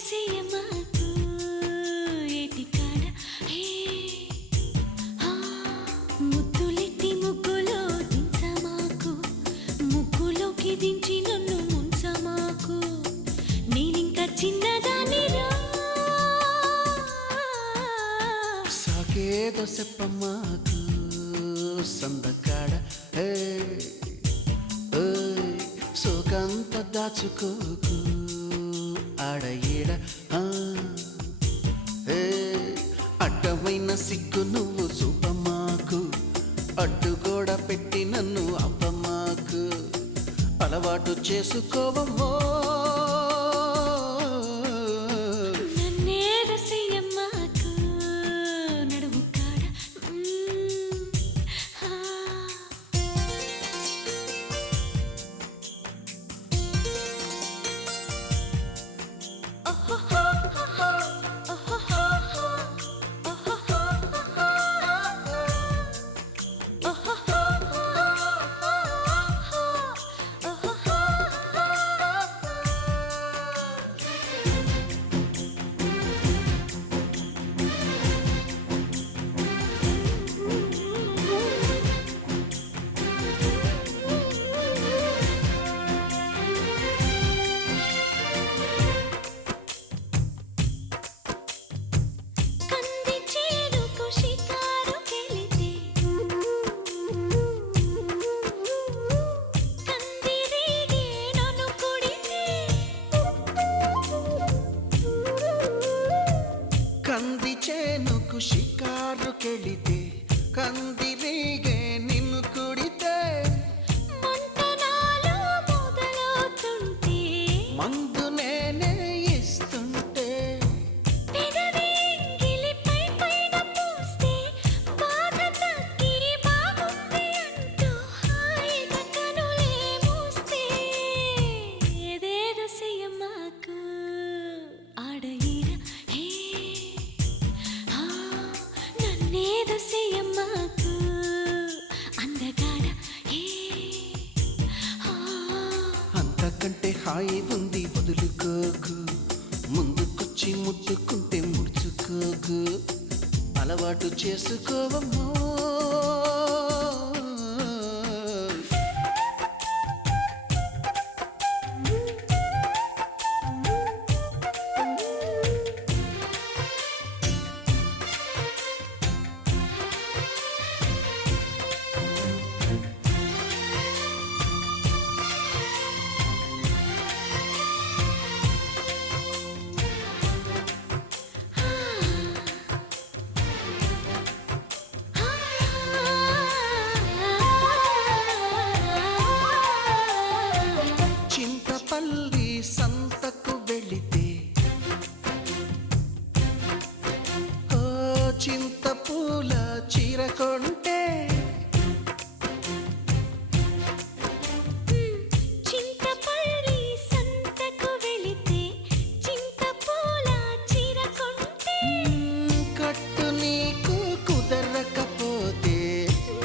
సేయమాకు ఏటికాడ హే ముద్దులెట్టి ముగ్గులో దించమాకు ముగ్గులోకి దించి నన్ను ముంచమాకు నేనింకా చిన్నదానిరా సాకేదో చెప్పమాకు సందకాడ హే సోకంత దాచుకోకు ఆడ ఈడ అడ్డమైన సిగ్గు నువ్వు చూపమాకు అడ్డుగోడ పెట్టి నన్ను అప్పమాకు అలవాటు చేసుకోవమ్మో నన్నేరసేయమ్మాకు నడుము కాడ కంది చేనుకు షికారు కెళితే కందిరీగే నిన్ను కుడితే మంటనాలు మొదలవుతుంటే మందు నేనే ఇస్తుంటే పెదవి గిలిపై పైన పూస్తే బాధ తగ్గి బాగుంది అంటూ హాయిగా కనులే మూస్తే ఏదేదో సేయమాకు ఆడ ఈడ హే నన్నేదో సేయమాకు అందగాడ హే అంతకంటే హాయి ఉంది వదులుకోకు ముందుకొచ్చి ముట్టుకుంటే ముడుచుకోకు అలవాటు చేసుకోవమ్మో చింతపల్లి సంతకు వెళితే ఓ చింతపూల చీర కొంటే చింతపల్లి సంతకు వెళితే చింతపూల చీర కొంటే కట్టు నీకు కుదరకపోతే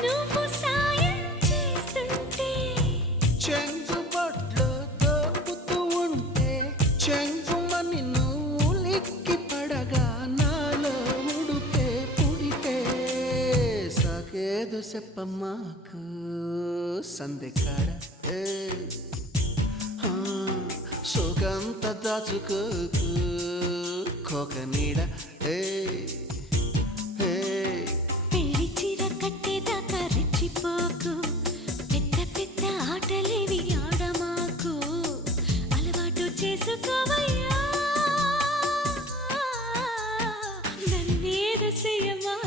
నువ్వు సాయం చేస్తుంటే చెంగు బొడ్లో దోపుతూ ఉంటే చెంగుమని నువ్వు లిక్కి పడగా నాలో ఉడితే పుడితే సాకేదో చెప్పమాకు సందెకాడ సోకంత దాచుకోకు కోక నీడ పెళ్లి చీర కట్టేదాకా రెచ్చిపోకు పెద్ద పెద్ద ఆటలేవి ఆడమాకు అలవాటు చేసుకోవయ్యా నన్నేదో సేయమా